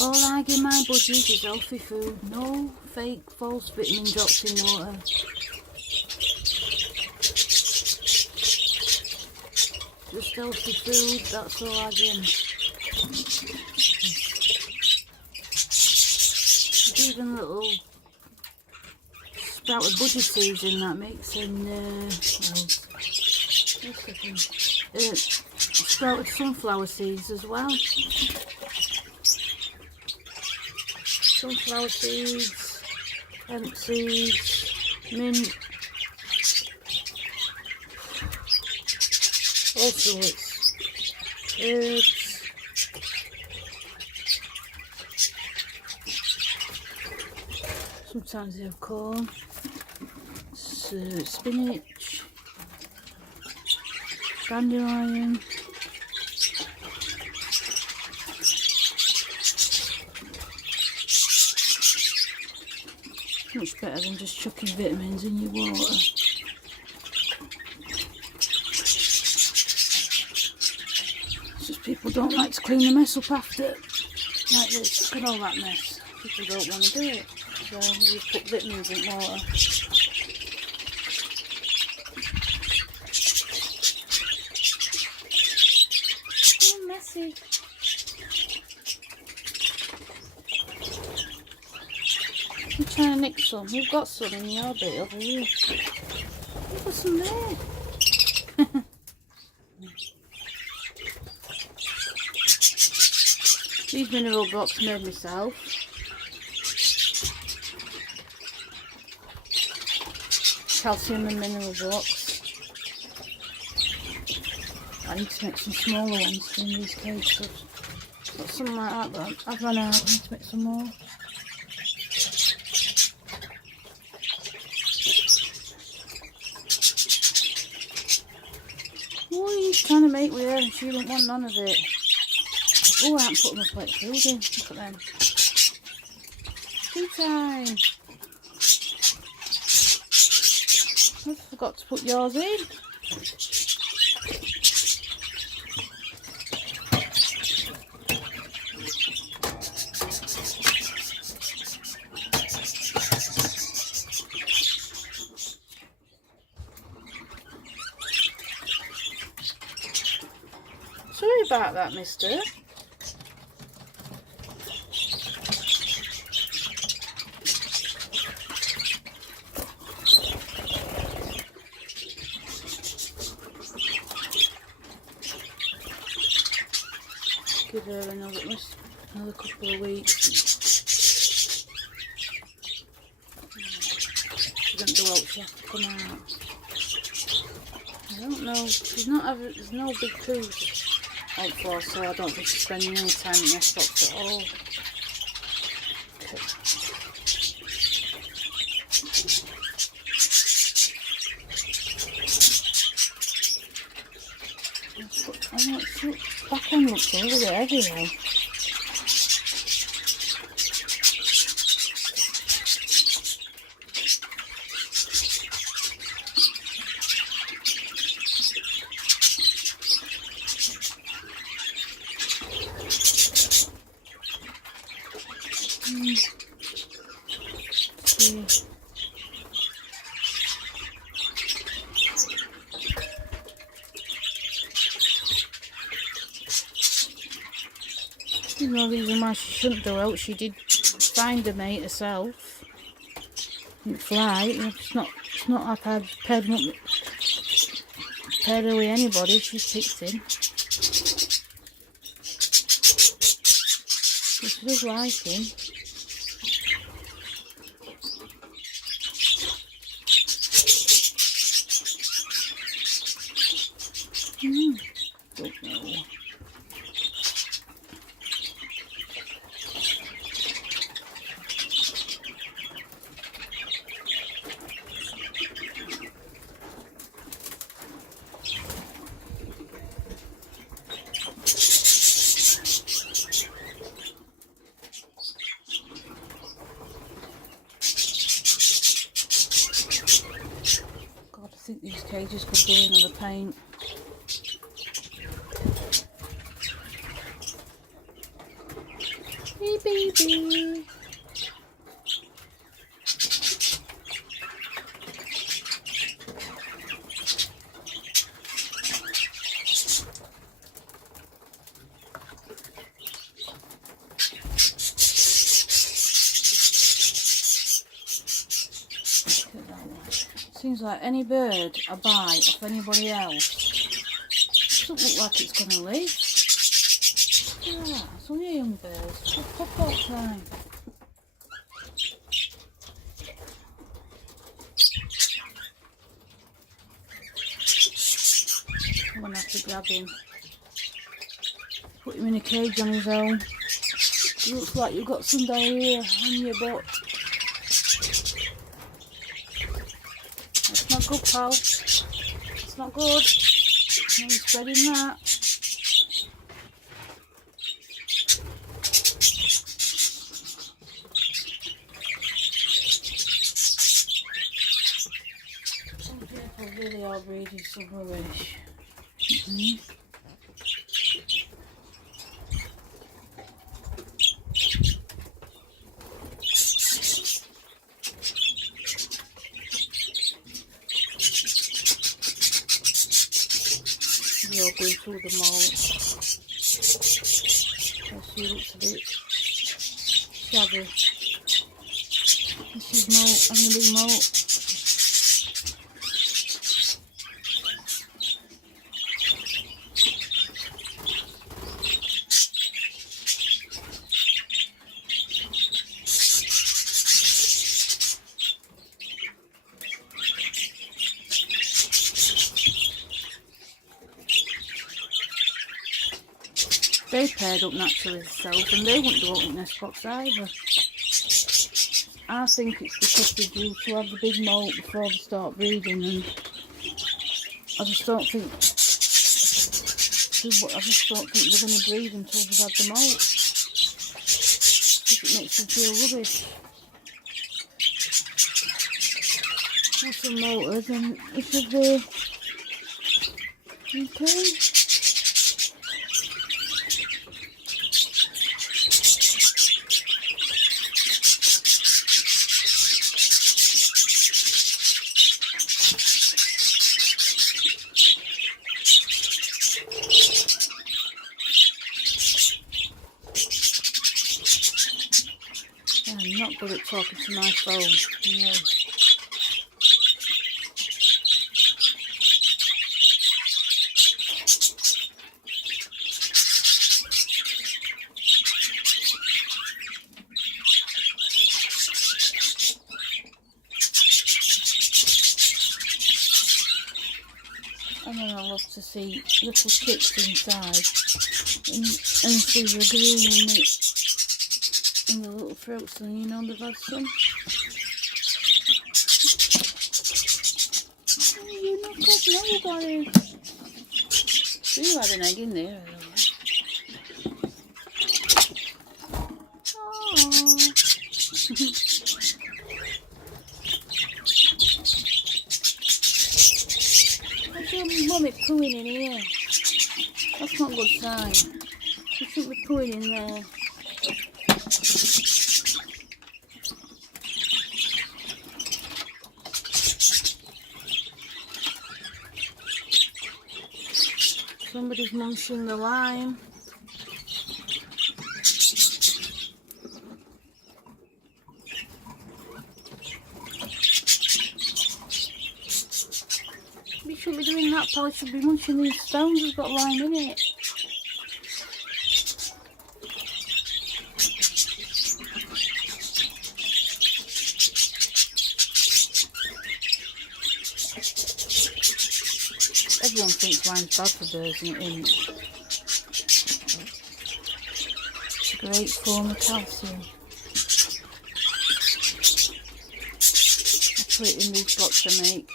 All I give my budgies is healthy food. No fake false vitamin drops in water. Just healthy food, that's all I give them. Even little sprouted budgie seeds in that mix, and sprouted sunflower seeds as well. Sunflower seeds, hemp seeds, mint, all sorts, herbs. Sometimes they have corn, spinach, dandelion. Much better than just chucking vitamins in your water. It's just people don't like to clean the mess up after. Like this, look at all that mess. People don't want to do it. So you put vitamins in water. Oh, messy. I'm trying to nick some. We've got some in your bit over here. We've got some there. These mineral blocks made myself. Calcium and mineral blocks. I need to make some smaller ones in these cages. Got something like that, but I've run out. I need to make some more. What are you trying to make with her? She don't want none of it. Oh, I haven't put enough wet food in. Look at them. Tea time. I forgot to put yours in. Sorry about that, mister. Give her another couple of weeks. She doesn't go out, she has to come out. I don't know, she's not having, there's no big food out for, so I don't think she's spending any time in the box at all. Okay. Back end looks a little bit heavy though. There's no reason why she shouldn't go out. She did find a mate herself. Didn't fly. It's not like I've paired her with anybody. She picked him. But she does like him. Don't know. God, I think these cages could do another paint. Hey baby. Seems like any bird I buy off anybody else doesn't look like it's going to live. Yeah, it's only young birds. Pop all the time. I'm going to have to grab him. Put him in a cage on his own. It looks like you've got some diarrhea on your butt. That's not good, pal. It's not good. No, you're spreading that. Some people really are breeding some rubbish. You're going through the mold. She looks a bit shabby. This is mold, having a big mold. They paired up naturally themselves and they wouldn't go out in nest box either. I think it's because they're due to have the big molt before they start breeding, and I just don't think they're going to breed until they've had the molt. Because it makes them feel rubbish. Have some molters and it should be okay. I'm not good at talking to my phone. No. And then I love to see little chicks inside and see the green in the little throats, and you know they've had some. Oh, you knocked off nobody. You had an egg in there. Oh. What's your mummy pooing in here? That's not a good sign. You shouldn't be pooing in there. Somebody's munching the lime. You shouldn't be doing that, pal. You should be munching these stones that's got lime in it. Everyone thinks lime's bad for birds, and it isn't. It's a great form of calcium. I put it in these blocks I make.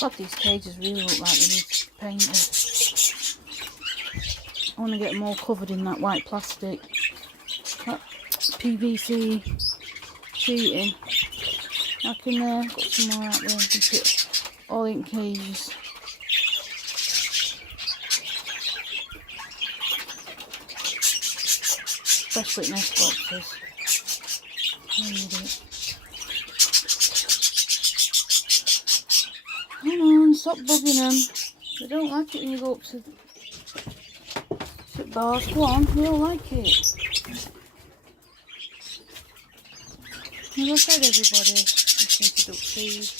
God, these cages really look like they need to be painted. I want to get them all covered in that white plastic. That PVC sheeting. I can got some more out there. I can put all in cages. especially nest boxes. Come on, stop bugging them. They don't like it when you go up to bars. Go on, they don't like it. As I said, everybody listen to duck feed.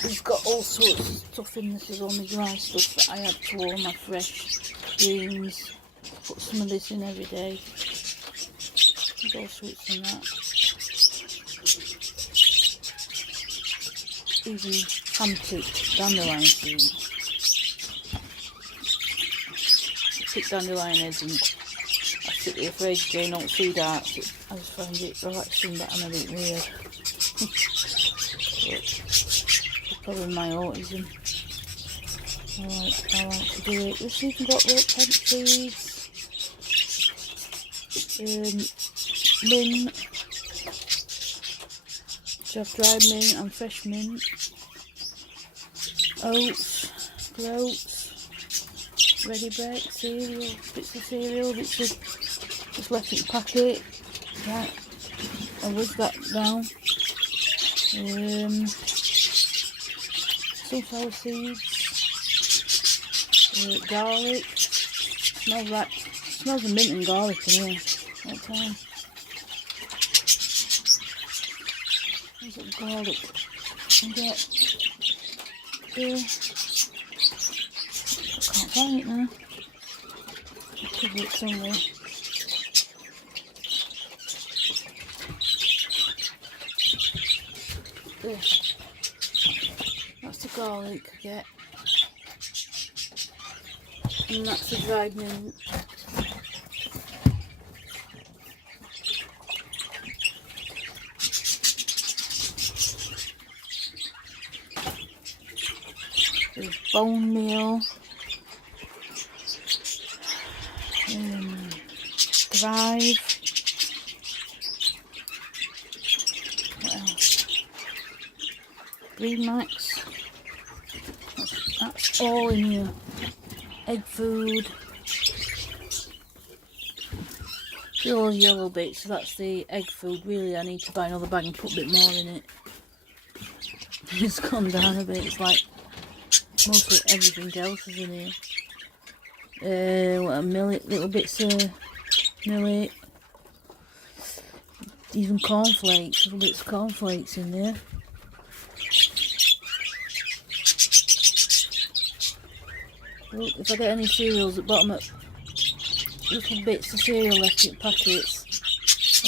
It's got all sorts of stuff in. This is only dry stuff that I add to all my fresh greens. Put some of this in every day. There's all sorts in that. Even hand-picked dandelion seeds. I pick dandelion heads and I sit there for ages doing not food art. I just find it relaxing, but I'm a bit weird. Probably my autism. I like to do it. This even got rope hemp seeds, mint, which have dried mint and fresh mint, oats, groats, ready bread, cereal, bits of cereal, bits of just left in the packet. Right, I'll whiz that down. Sunflower seeds, garlic. Smells of mint and garlic in here all the time. There's some garlic. And get here. I can't find it now. I'll cover it somewhere. There. That's the garlic I get. And that's the dried mint. There's bone meal. Thrive. What else? Green Max. That's all in here. Egg food. All yellow bits, so that's the egg food. Really, I need to buy another bag and put a bit more in it. It's gone down a bit. It's like mostly everything else is in here. What a millet, little bits of millet. Even cornflakes, little bits of cornflakes in there. Look, if I get any cereals at the bottom of little bits of cereal left in packets, I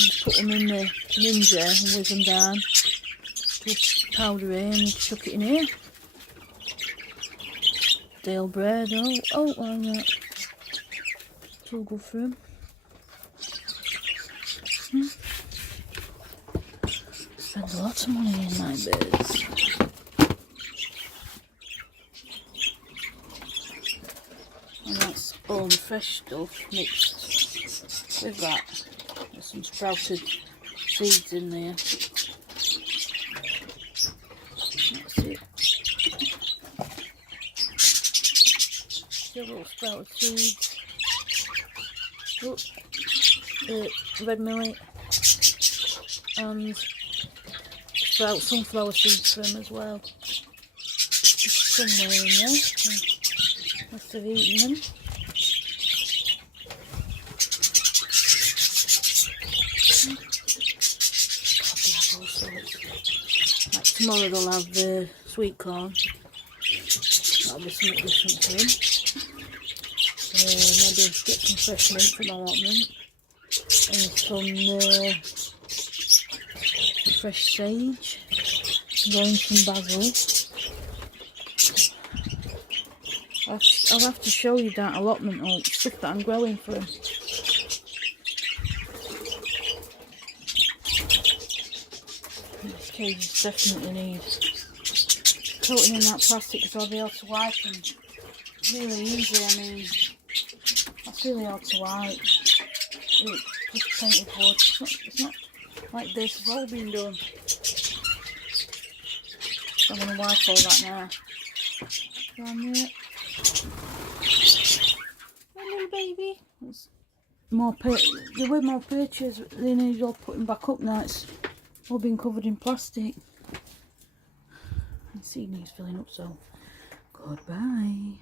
just put them in the Ninja and whiz them down, just powder in and chuck it in here. Stale bread, oh, why not? It's all good for them. Spend a lot of money in my beds. And that's all the fresh stuff mixed with that. There's some sprouted seeds in there. That's it. Still little sprouted seeds. Look, red millet and sunflower seeds for them as well. Somewhere in there. Must have eaten them. Like tomorrow they'll have sweet corn. That'll be something different for them. Maybe get some fresh mint from allotment and some fresh sage, growing some basil. I'll have to show you that allotment or stuff that I'm growing for them. These cages definitely need coating in that plastic so I'll be able to wipe them really easy. I mean, that's really hard to wipe. Look, just painted wood. It's not like this, it's all been done. So I'm going to wipe all that now. Down there. Hey, little baby. There's more there were more perches. They need all putting back up now. It's all been covered in plastic. The sea needs filling up, so goodbye.